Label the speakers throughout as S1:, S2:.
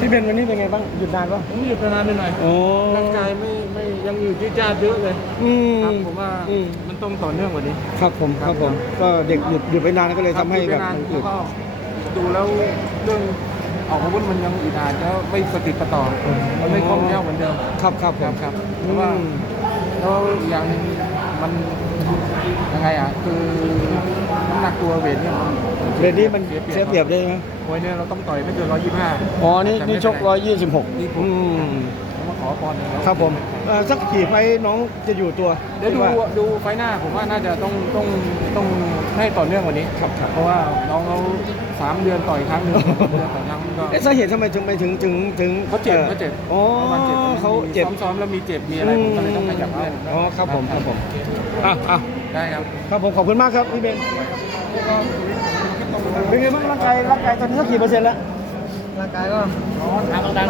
S1: พี่เบนวันนี้เป็นไงบ้างหยุดนานปะ
S2: ผมหยุดไปนานไปหน่อย
S1: โอ้
S2: ร่างกายไม่ยังอยู่ที่จ้าเยอะเลยครับผมว่ามันต้องต่อเนื่องกว่านี้
S1: ครับผมก็เด็กหยุดไปนานก็เลยทำให้แบบ
S2: แล้วก็ดูแล้วเรื่องออกอาวุธมันยังอึดอัดแล้วไม่สติดประต่อมันไม่คล่องแคล่วเหมือนเดิม
S1: ครับ
S2: เพราะว่าแล้วอย่างนึงมันยังไงคือน้ำหนักตัวเวทเนี่ย
S1: เวทนี้มันเสียเปรียบได้ไหม
S2: มวยเนี่ยเราต้องต่อยไม่เกิน125
S1: อ๋อนี่ชก126
S2: มาขอพร
S1: ครับผมสักกี่ไฟน้องจะอยู่ตัว
S2: เดี๋ยวดูไฟหน้าผมว่าน่าจะต้องให้ต่อเนื่องกว่านี้
S1: ครับ
S2: เพราะว่าน้องเขา3 เดือนต่อยครั้งนึงต่อยครั้งก็
S1: สาเหตุทำไมถึง
S2: เขาเจ็บ
S1: อ๋อเขาเจ็บ
S2: ซ้อมแล้วมีเจ็บมีอะไรผมก็เลยต้องขยับเล่น
S1: อ๋อครับผม
S2: ได้ครับ
S1: ครับผมขอบคุณมากครับพี่เบนเป็นไงบ้างร่างกายตอนนี้สักกี่เปอร์เซ็นต์แล้ว
S2: ร่างกายก็ทางดัน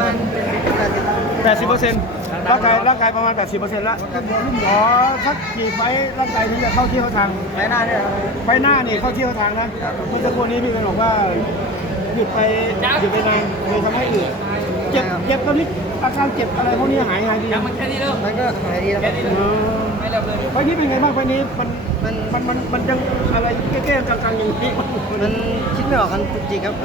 S1: 80%ร่างกายประมาณ 80%แล้วอ๋อสักกี่ไฟร่างกายถึงจะเข้าที่เข้าทาง
S2: ไฟหน้าเนี่ย
S1: เข้าที่เข้าทางนะเมื่อสักครู่นี้พี่เป็นบอกว่าหยุดไปนานเลยทำให้อืดเจ็บตอนนี้อาการเจ็บอะไรพวกนี้หายดี
S2: มันแค่นี้เริ่มมันก็หายดีแล้วไม่ดับเลย
S1: ไฟนี้เป็นไงบ้างไฟนี้มันยังอะไรแก้ๆกลางๆอย่างนี้
S3: มันคิดไม่ออกกันจุกจิกครับ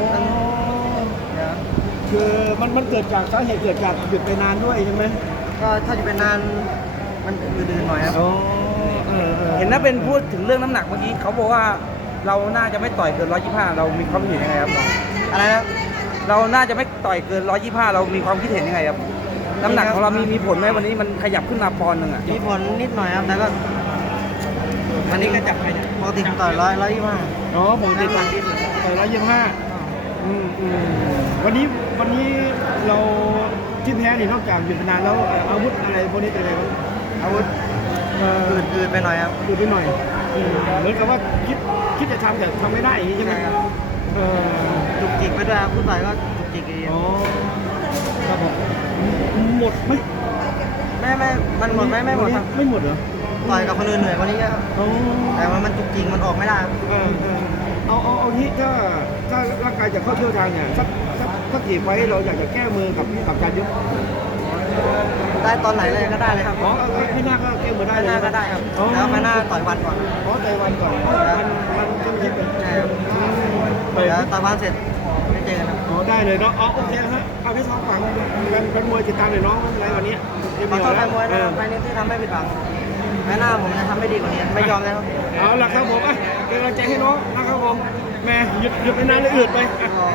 S1: คือมันเกิดจากสาเหตุเกิดจากหยุดไปนานด้วยใช่ไหม
S3: ก็ถ้าหยุดไปนานมันอื่นๆหน่อยครับ
S4: เห็นนะเป็นพูดถึงเรื่องน้ำหนักเมื่อกี้เขาบอกว่าเราน่าจะไม่ต่อยเกิน125เรามีความคิดเห็นยังไงครับ
S3: อะไรนะ
S4: เราน่าจะไม่ต่อยเกิน125เรามีความคิดเห็นยังไงครับน้ำหนักของเรามีผลไหมวันนี้มันขยับขึ้นมาปอนด์นึงอ่ะ
S3: มีผลนิดหน่อยครับแต่ก็วันนี้ก็จับไปปกติต่อย125
S1: อ๋อผมติดต่อย125วันนี้เราที่แพ้นี่นอกจากหยุดไปนานแล้วอาวุธอะไรพวกนี้เป็นไงบ้าง
S3: อาวุธอืดไปหน่อยครับ
S1: อืดไปหน่อยเหมือนกับว่าคิดจะทำแต่ทำไม่ได้อย่างนี้ใช่ไหม
S3: จุกจิกไปด้วยครับผู้ต่อยก็จุกจิกดี
S1: อ๋อครับผมหมดไหม
S3: มันหมดไหมไม่หมดครับ
S1: ไม่หมดเหรอ
S3: ต่อยกับคนอื่นเหนื่อยกว่านี้เยอะแต่ว่ามันจุกจิกมันออกไม่ได้
S1: เอาที่ถ้าร่างกายจะเข้าเที่ยวทางเนี่ยสักกี่ไฟเราอยากจะแก้มือกับจานยุทธ
S3: ได้ตอนไหนเลยก็ได้เลยครับ
S1: อ๋อพี่หน้าก็แก้มือได้เลย
S3: ก็ได้ครับแล้วพี่หน้าต่อยวันก่อน
S1: ต่อยวันก่อนมันจะไม่เป็น
S3: ใช่ครับแล้วต่อยวันเสร็จไม่เจอกัน
S1: อ๋อได้เลยเนาะโอเคฮะเอาพี่ท้องฝังกันมวยติดตามหน่อยน้องในวันนี้
S3: ขอโทษแฟนมวยนะไฟนี้ที่ทำให้ผิดหวังแม่หน้าผมจะทำไม่ดีกว่านี้ไม่ยอมแล้ว
S1: เอาล่ะครับผมเป็นกำลังใจให้น้องนะครับผมแม่หยุดไปนานเลยอืดไป